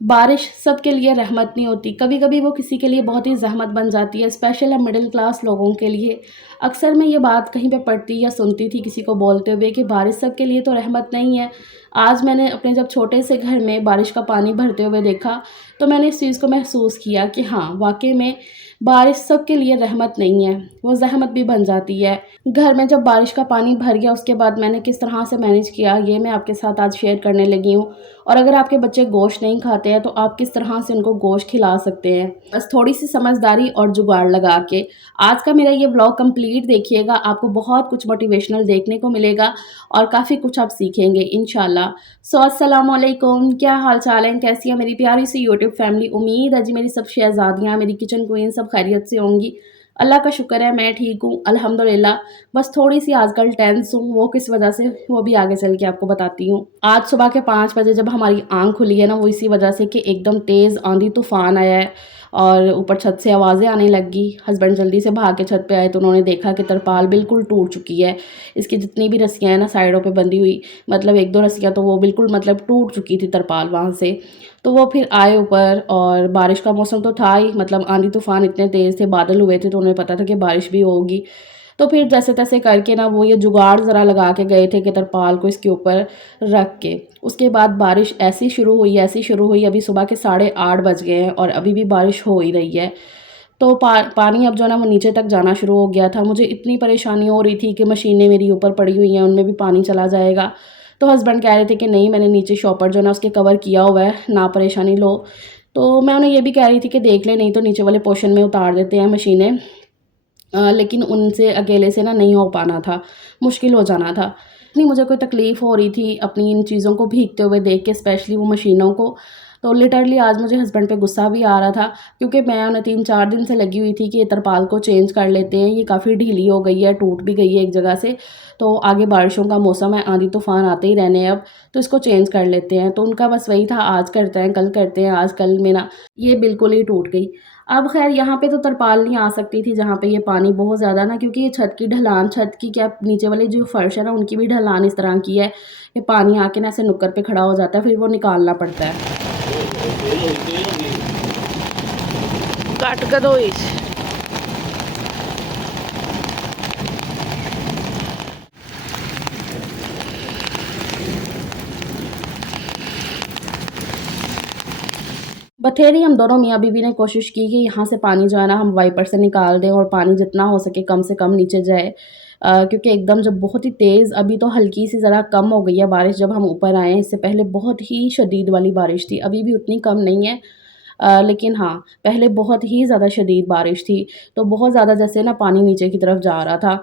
बारिश सबके लिए रहमत नहीं होती, कभी कभी वो किसी के लिए बहुत ही ज़हमत बन जाती है, स्पेशल है मिडिल क्लास लोगों के लिए। अक्सर मैं ये बात कहीं पे पढ़ती या सुनती थी किसी को बोलते हुए कि बारिश सबके लिए तो रहमत नहीं है। आज मैंने अपने जब छोटे से घर में बारिश का पानी भरते हुए देखा तो मैंने इस चीज़ को महसूस किया कि हाँ, वाकई में बारिश सबके लिए रहमत नहीं है, वो ज़हमत भी बन जाती है। घर में जब बारिश का पानी भर गया उसके बाद मैंने किस तरह से मैनेज किया ये मैं आपके साथ आज शेयर करने लगी हूँ। और अगर आपके बच्चे गोश्त नहीं खाते हैं तो आप किस तरह से उनको गोश्त खिला सकते हैं, बस थोड़ी सी समझदारी और जुगाड़ लगा के। आज का मेरा ये व्लॉग कंप्लीट देखिएगा, आपको बहुत कुछ मोटिवेशनल देखने को मिलेगा और काफ़ी कुछ आप सीखेंगे इंशाल्लाह। सो अस्सलाम वालेकुम, क्या हाल चाल है, कैसी है मेरी प्यारी सी यूट्यूब फैमिली। उम्मीद है जी मेरी सब शहज़ादियाँ, मेरी किचन क्वीन सब खैरियत से होंगी। अल्लाह का शुक्र है मैं ठीक हूँ अल्हम्दुलिल्लाह। बस थोड़ी सी आजकल टेंस हूँ, वो किस वजह से वो भी आगे चल के आपको बताती हूँ। आज सुबह के 5 बजे जब हमारी आँख खुली है ना, वो इसी वजह से कि एकदम तेज़ आंधी तूफ़ान आया है और ऊपर छत से आवाज़ें आने लग गई। हस्बैंड जल्दी से भाग के छत पे आए तो उन्होंने देखा कि तरपाल बिल्कुल टूट चुकी है। इसकी जितनी भी रस्सियाँ हैं ना साइडों पे बंधी हुई, मतलब 1-2 रस्सियाँ तो वो बिल्कुल मतलब टूट चुकी थी तरपाल वहाँ से। तो वो फिर आए ऊपर और बारिश का मौसम तो था ही, मतलब आंधी तूफ़ान इतने तेज़ थे, बादल हुए थे तो उन्हें पता था कि बारिश भी होगी। तो फिर जैसे-तैसे करके ना वो ये जुगाड़ ज़रा लगा के गए थे कि तरपाल को इसके ऊपर रख के। उसके बाद बारिश ऐसी शुरू हुई, अभी सुबह के 8:30 बज गए हैं और अभी भी बारिश हो ही रही है। तो पानी अब जो है ना वो नीचे तक जाना शुरू हो गया था। मुझे इतनी परेशानी हो रही थी कि मशीनें मेरी ऊपर पड़ी हुई हैं, उनमें भी पानी चला जाएगा। तो हस्बैंड कह रहे थे कि नहीं, मैंने नीचे शॉपर जो है ना उसके कवर किया हुआ है, ना परेशानी लो। तो मैं उन्हें ये भी कह रही थी कि देख ले, नहीं तो नीचे वाले पोर्शन में उतार देते हैं मशीनें। लेकिन उनसे अकेले से ना नहीं हो पाना था, मुश्किल हो जाना था। इतनी मुझे कोई तकलीफ़ हो रही थी अपनी इन चीज़ों को भीगते हुए देख के, स्पेशली वो मशीनों को। तो लिटरली आज मुझे हस्बैंड पे गुस्सा भी आ रहा था क्योंकि मैं उन्हें 3-4 दिन से लगी हुई थी कि ये तरपाल को चेंज कर लेते हैं, ये काफ़ी ढीली हो गई है, टूट भी गई है एक जगह से। तो आगे बारिशों का मौसम है, आंधी तूफ़ान आते ही रहने हैं अब, तो इसको चेंज कर लेते हैं। तो उनका बस वही था, आज करते हैं, कल करते हैं, आज कल में ना ये बिल्कुल ही टूट गई। अब ख़ैर यहाँ पे तो तरपाल नहीं आ सकती थी जहाँ पे ये पानी बहुत ज़्यादा ना, क्योंकि ये छत की ढलान, छत की क्या नीचे वाली जो फ़र्श है ना उनकी भी ढलान इस तरह की है कि पानी आके ना ऐसे नुक्कड़ पे खड़ा हो जाता है, फिर वो निकालना पड़ता है। घट कदों हुई सी? बथेरी हम दोनों मियाँ बीवी ने कोशिश की कि यहाँ से पानी जो है ना हम वाइपर से निकाल दें और पानी जितना हो सके कम से कम नीचे जाए। क्योंकि एकदम जब बहुत ही तेज़, अभी तो हल्की सी ज़रा कम हो गई है बारिश जब हम ऊपर आए हैं, इससे पहले बहुत ही शदीद वाली बारिश थी, अभी भी उतनी कम नहीं है। लेकिन हाँ, पहले बहुत ही ज़्यादा शदीद बारिश थी, तो बहुत ज़्यादा जैसे ना पानी नीचे की तरफ जा रहा था।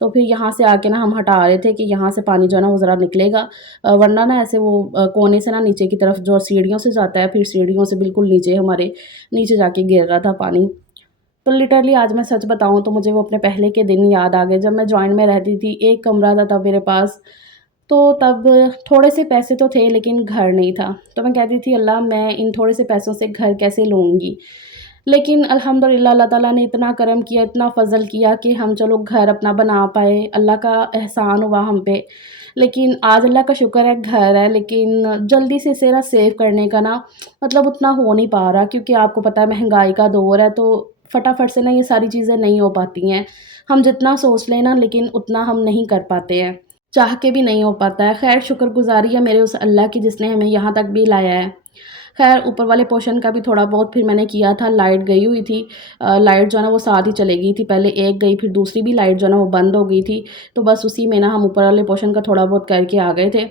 तो फिर यहाँ से आके ना हम हटा रहे थे कि यहाँ से पानी जो है ना वो ज़रा निकलेगा, वरना ना ऐसे वो कोने से ना नीचे की तरफ जो सीढ़ियों से जाता है, फिर सीढ़ियों से बिल्कुल नीचे हमारे नीचे जाके गिर रहा था पानी। तो लिटरली आज मैं सच बताऊँ तो मुझे वो अपने पहले के दिन याद आ गए जब मैं जॉइंट में रहती थी, एक कमरा था तब मेरे पास। तो तब थोड़े से पैसे तो थे लेकिन घर नहीं था। तो मैं कहती थी अल्लाह, मैं इन थोड़े से पैसों से घर कैसे लूँगी? लेकिन अल्हम्दुलिल्लाह अल्लाह ताला ने इतना करम किया, इतना फ़ज़ल किया कि हम चलो घर अपना बना पाए, अल्लाह का एहसान हुआ हम पे। लेकिन आज अल्लाह का शुक्र है घर है, लेकिन जल्दी से इसे ना सेव करने का ना मतलब उतना हो नहीं पा रहा, क्योंकि आपको पता है महँगाई का दौर है, तो फटाफट से ना ये सारी चीज़ें नहीं हो पाती हैं। हम जितना सोच लें ना लेकिन उतना हम नहीं कर पाते हैं। चाह के भी नहीं हो पाता है। ख़ैर शुक्रगुज़ारी है मेरे उस अल्लाह की जिसने हमें यहाँ तक भी लाया है। ख़ैर ऊपर वाले पोर्शन का भी थोड़ा बहुत फिर मैंने किया था, लाइट गई हुई थी। लाइट जो है ना वो साथ ही चली गई थी, पहले एक गई फिर दूसरी भी लाइट जो है ना वो बंद हो गई थी। तो बस उसी में ना हम ऊपर वाले पोर्शन का थोड़ा बहुत करके आ गए थे।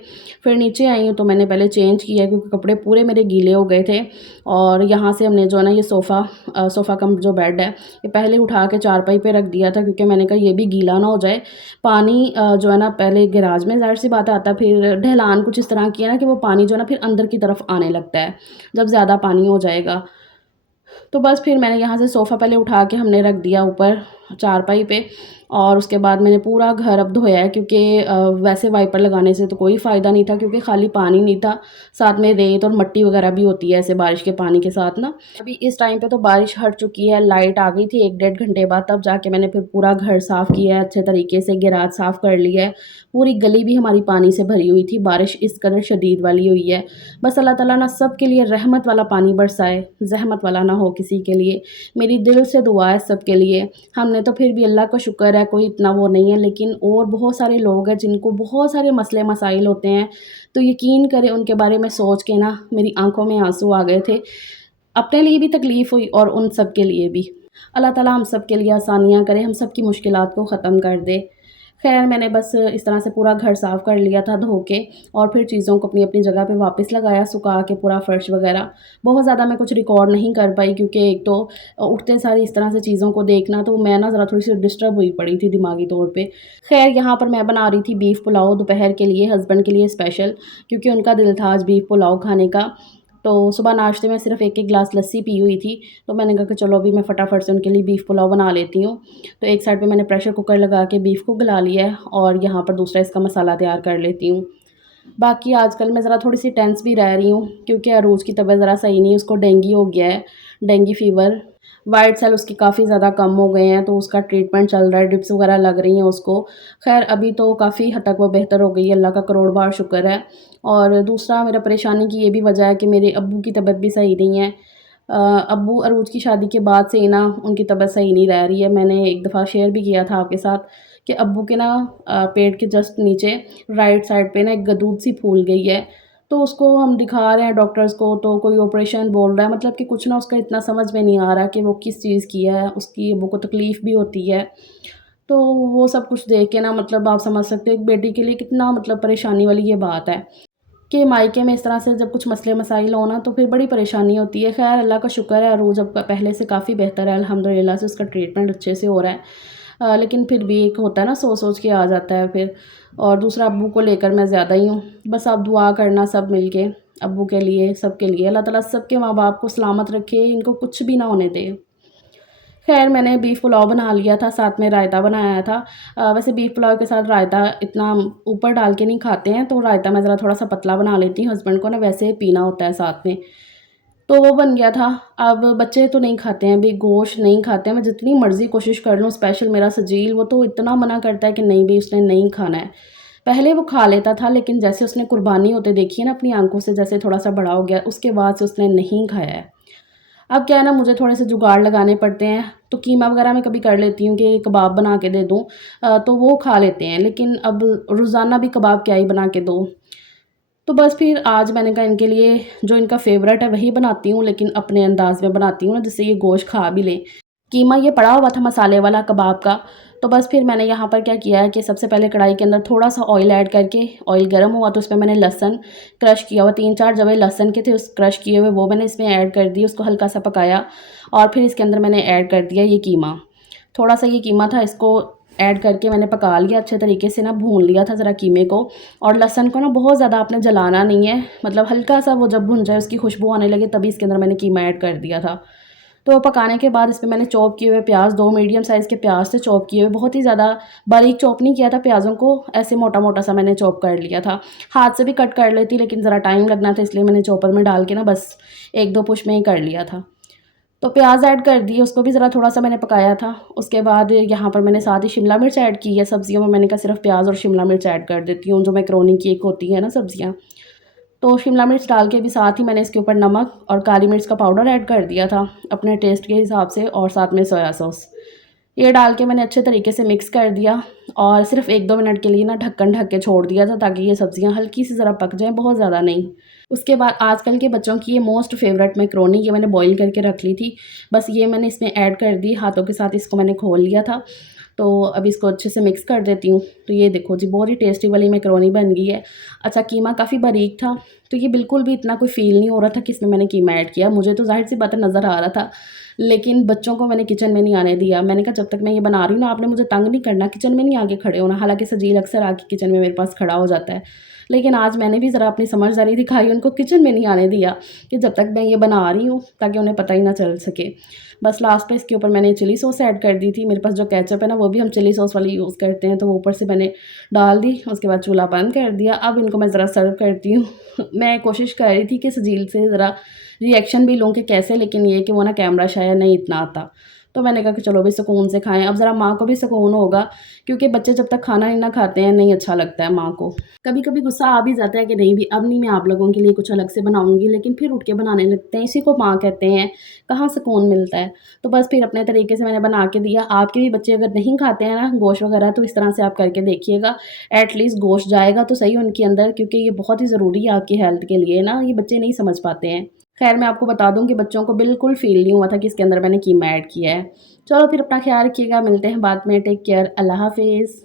फिर नीचे आई हूँ तो मैंने पहले चेंज किया क्योंकि कपड़े पूरे मेरे गीले हो गए थे। और यहाँ से हमने जो है ना ये सोफ़ा कम जो बेड है, ये पहले उठा के चारपाई पे रख दिया था क्योंकि मैंने कहा ये भी गीला ना हो जाए। पानी जो है ना पहले गैराज में ज़ाहिर सी बात आता है, फिर ढलान कुछ इस तरह की है ना कि वो पानी जो है ना फिर अंदर की तरफ आने लगता है जब ज़्यादा पानी हो जाएगा। तो बस फिर मैंने यहाँ से सोफ़ा पहले उठा के हमने रख दिया ऊपर चारपाई पे। और उसके बाद मैंने पूरा घर अब धोया है, क्योंकि वैसे वाइपर लगाने से तो कोई फ़ायदा नहीं था, क्योंकि खाली पानी नहीं था, साथ में रेत और मिट्टी वगैरह भी होती है ऐसे बारिश के पानी के साथ ना। अभी इस टाइम पे तो बारिश हट चुकी है, लाइट आ गई थी 1 डेढ़ घंटे बाद, तब जाके मैंने फिर पूरा घर साफ़ किया है अच्छे तरीके से, गैराज साफ़ कर लिया है। पूरी गली भी हमारी पानी से भरी हुई थी, बारिश इस कदर शदीद वाली हुई है। बस अल्लाह ताला ना सब के लिए रहमत वाला पानी बरसाए, ज़हमत वाला ना हो किसी के लिए। मेरी दिल से दुआ है सब के लिए। हमने तो फिर भी अल्लाह का शुक्र है कोई इतना वो नहीं है, लेकिन और बहुत सारे लोग हैं जिनको बहुत सारे मसले मसाइल होते हैं। तो यकीन करें उनके बारे में सोच के ना मेरी आँखों में आँसू आ गए थे। अपने लिए भी तकलीफ़ हुई और उन सब के लिए भी। अल्लाह ताला हम सब के लिए आसानियाँ करे, हम सब की मुश्किलात को ख़त्म कर दे। ख़ैर मैंने बस इस तरह से पूरा घर साफ़ कर लिया था धो के, और फिर चीज़ों को अपनी अपनी जगह पे वापस लगाया सुखा के, पूरा फ़र्श वग़ैरह। बहुत ज़्यादा मैं कुछ रिकॉर्ड नहीं कर पाई, क्योंकि एक तो उठते सार इस तरह से चीज़ों को देखना, तो मैं ना ज़रा थोड़ी-सी डिस्टर्ब हुई पड़ी थी दिमागी तौर पे। ख़ैर यहाँ पर मैं बना रही थी बीफ पुलाव दोपहर के लिए, हस्बैंड के लिए स्पेशल, क्योंकि उनका दिल था आज बीफ पुलाव खाने का। तो सुबह नाश्ते में सिर्फ़ 1-1 गिलास लस्सी पी हुई थी, तो मैंने कहा कि चलो अभी मैं फटाफट से उनके लिए बीफ पुलाव बना लेती हूँ। तो एक साइड पे मैंने प्रेशर कुकर लगा के बीफ को गला लिया है, और यहाँ पर दूसरा इसका मसाला तैयार कर लेती हूँ। बाकी आजकल मैं ज़रा थोड़ी-सी टेंस भी रह रही हूँ, क्योंकि अरूज की तबीयत ज़रा सही नहीं है, उसको डेंगू हो गया है, डेंगू फ़ीवर। वाइट सेल उसके काफ़ी ज़्यादा कम हो गए हैं, तो उसका ट्रीटमेंट चल रहा है, ड्रिप्स वगैरह लग रही हैं उसको। ख़ैर अभी तो काफ़ी हद तक वो बेहतर हो गई है, अल्लाह का करोड़ बार शुक्र है। और दूसरा मेरा परेशानी की ये भी वजह है कि मेरे अब्बू की तबीयत भी सही नहीं है। अब्बू अरूज की शादी के बाद से ही ना उनकी तबीयत सही नहीं रह रही है। मैंने एक दफ़ा शेयर भी किया था आपके साथ कि अब्बू के ना पेट के जस्ट नीचे राइट साइड पे ना एक गदूद सी फूल गई है। तो उसको हम दिखा रहे हैं डॉक्टर्स को, तो कोई ऑपरेशन बोल रहा है, मतलब कि कुछ ना उसका इतना समझ में नहीं आ रहा कि वो किस चीज़ की है, उसकी अब्बू को तकलीफ़ भी होती है। तो वो सब कुछ देख के ना, मतलब आप समझ सकते हो एक बेटी के लिए कितना मतलब परेशानी वाली ये बात है, कि मायके में इस तरह से जब कुछ मसले मसाइल हो ना, तो फिर बड़ी परेशानी होती है। ख़ैर अल्लाह का शुक्र है अरूज अब पहले से काफ़ी बेहतर है, अल्हम्दुलिल्लाह से उसका ट्रीटमेंट अच्छे से हो रहा है। लेकिन फिर भी एक होता है ना, सोच-सोच के आ जाता है फिर। और दूसरा अब्बू को लेकर मैं ज़्यादा ही हूँ। बस आप दुआ करना सब मिल के, अब्बू के लिए, सब के लिए। अल्लाह ताला सबके माँ-बाप को सलामत रखे, इनको कुछ भी ना होने दे। ख़ैर मैंने बीफ पुलाव बना लिया था, साथ में रायता बनाया था। वैसे बीफ पुलाव के साथ रायता इतना ऊपर डाल के नहीं खाते हैं, तो रायता मैं ज़रा थोड़ा-सा पतला बना लेती हूँ, हस्बैंड को ना वैसे पीना होता है साथ में। तो वो बन गया था। अब बच्चे तो नहीं खाते हैं, भई गोश्त नहीं खाते हैं, मैं जितनी मर्ज़ी कोशिश कर लूँ, स्पेशल मेरा सजील वो तो इतना मना करता है कि नहीं भई उसने नहीं खाना है। पहले वो खा लेता था, लेकिन जैसे उसने कुर्बानी होते देखी है ना अपनी आँखों से, जैसे थोड़ा-सा बड़ा हो गया, उसके बाद से उसने नहीं खाया है। अब क्या है ना, मुझे थोड़े से जुगाड़ लगाने पड़ते हैं, तो कीमा वगैरह मैं कभी कर लेती हूँ कि कबाब बना के दे दूँ, तो वो खा लेते हैं, लेकिन अब रोज़ाना भी कबाब क्या ही बना के दूँ। तो बस फिर आज मैंने कहा इनके लिए जो इनका फ़ेवरेट है वही बनाती हूँ, लेकिन अपने अंदाज़ में बनाती हूँ ना, जिससे ये गोश्त खा भी लें। कीमा ये पड़ा हुआ था मसाले वाला कबाब का, तो बस फिर मैंने यहाँ पर क्या किया है कि सबसे पहले कढ़ाई के अंदर थोड़ा-सा ऑयल ऐड करके, ऑयल गर्म हुआ तो उसमें मैंने लहसुन क्रश किया हुआ 3-4 जवे लहसुन के थे, उस क्रश किए हुए वो मैंने इसमें ऐड कर दिए, उसको हल्का-सा पकाया, और फिर इसके अंदर मैंने ऐड कर दिया ये कीमा। थोड़ा-सा ये कीमा था, इसको ऐड करके मैंने पका लिया अच्छे तरीके से ना, भून लिया था ज़रा कीमे को। और लहसुन को ना बहुत ज़्यादा आपने जलाना नहीं है, मतलब हल्का-सा वो जब भुन जाए, उसकी खुशबू आने लगे, तभी इसके अंदर मैंने कीमा ऐड कर दिया था। तो पकाने के बाद इसमें मैंने चॉप किए हुए प्याज़, 2 मीडियम साइज़ के प्याज़ थे चॉप किए हुए, बहुत ही ज़्यादा बारीक चॉप नहीं किया था प्याज़ों को, ऐसे मोटा-मोटा सा मैंने चॉप कर लिया था। हाथ से भी कट कर लेती, लेकिन ज़रा टाइम लगना था, इसलिए मैंने चॉपर में डाल के ना बस 1-2 पुश में ही कर लिया था। तो प्याज़ ऐड कर दिए, उसको भी ज़रा थोड़ा-सा मैंने पकाया था। उसके बाद यहाँ पर मैंने साथ ही शिमला मिर्च ऐड की है, सब्ज़ियों में मैंने कहा सिर्फ़ प्याज़ और शिमला मिर्च ऐड कर देती हूँ, जो मैकरोनी की एक होती है ना सब्ज़ियाँ। तो शिमला मिर्च डाल के भी साथ ही मैंने इसके ऊपर नमक और काली मिर्च का पाउडर ऐड कर दिया था, अपने टेस्ट के हिसाब से, और साथ में सोया सॉस। ये डाल के मैंने अच्छे तरीके से मिक्स कर दिया, और सिर्फ़ 1-2 मिनट के लिए ना ढक्कन ढक के छोड़ दिया था, ताकि ये सब्ज़ियाँ हल्की सी ज़रा पक जाएँ, बहुत ज़्यादा नहीं। उसके बाद आजकल के बच्चों की ये मोस्ट फ़ेवरेट मैकरोनी, ये मैंने बॉयल करके रख ली थी। बस ये मैंने इसमें ऐड कर दी, हाथों के साथ इसको मैंने खोल लिया था। तो अब इसको अच्छे से मिक्स कर देती हूँ। तो ये देखो जी, बहुत ही टेस्टी वाली मैकरोनी बन गई है। अच्छा, कीमा काफ़ी बारीक था, तो ये बिल्कुल भी इतना कोई फ़ील नहीं हो रहा था कि इसमें मैंने कीमा ऐड किया। मुझे तो ज़ाहिर-सी बात है नज़र आ रहा था, लेकिन बच्चों को मैंने किचन में नहीं आने दिया। मैंने कहा जब तक मैं ये बना रही हूँ ना, आपने मुझे तंग नहीं करना, किचन में नहीं आके खड़े होना। हालाँकि सजील अक्सर आके किचन में मेरे पास खड़ा हो जाता है। लेकिन आज मैंने भी ज़रा अपनी समझदारी दिखाई, उनको किचन में नहीं आने दिया कि जब तक मैं ये बना रही हूँ, ताकि उन्हें पता ही ना चल सके। बस लास्ट पे इसके ऊपर मैंने चिली सॉस ऐड कर दी थी। मेरे पास जो केचअप है ना, वो भी हम चिली सॉस वाली यूज़ करते हैं, तो वो ऊपर से मैंने डाल दी। उसके बाद चूल्हा बंद कर दिया। अब इनको मैं ज़रा सर्व करती हूँ। मैं कोशिश कर रही थी कि सजील से ज़रा रिएक्शन भी लूँ कि कैसे, लेकिन ये कि वो ना कैमरा शायद नहीं इतना आता। तो मैंने कहा कि चलो भी सुकून से खाएँ। अब ज़रा माँ को भी सुकून होगा, क्योंकि बच्चे जब तक खाना नहीं ना खाते हैं, नहीं अच्छा लगता है माँ को। कभी-कभी गुस्सा आ भी जाता है कि नहीं भी, अब नहीं मैं आप लोगों के लिए कुछ अलग से बनाऊँगी, लेकिन फिर उठ के बनाने लगते हैं। इसी को माँ कहते हैं, कहाँ सुकून मिलता है। तो बस फिर अपने तरीके से मैंने बना के दिया। आपके भी बच्चे अगर नहीं खाते हैं ना गोश्त वगैरह, तो इस तरह से आप करके देखिएगा। एट लीस्ट गोश्त जाएगा तो सही उनके अंदर, क्योंकि ये बहुत ही ज़रूरी है आपकी हेल्थ के लिए ना, ये बच्चे नहीं समझ पाते हैं। ख़ैर मैं आपको बता दूँ कि बच्चों को बिल्कुल फ़ील नहीं हुआ था कि इसके अंदर मैंने कीमा ऐड किया है। चलो फिर अपना ख़्याल रखिएगा, मिलते हैं बाद में, टेक केयर, अल्लाह हाफ़िज़।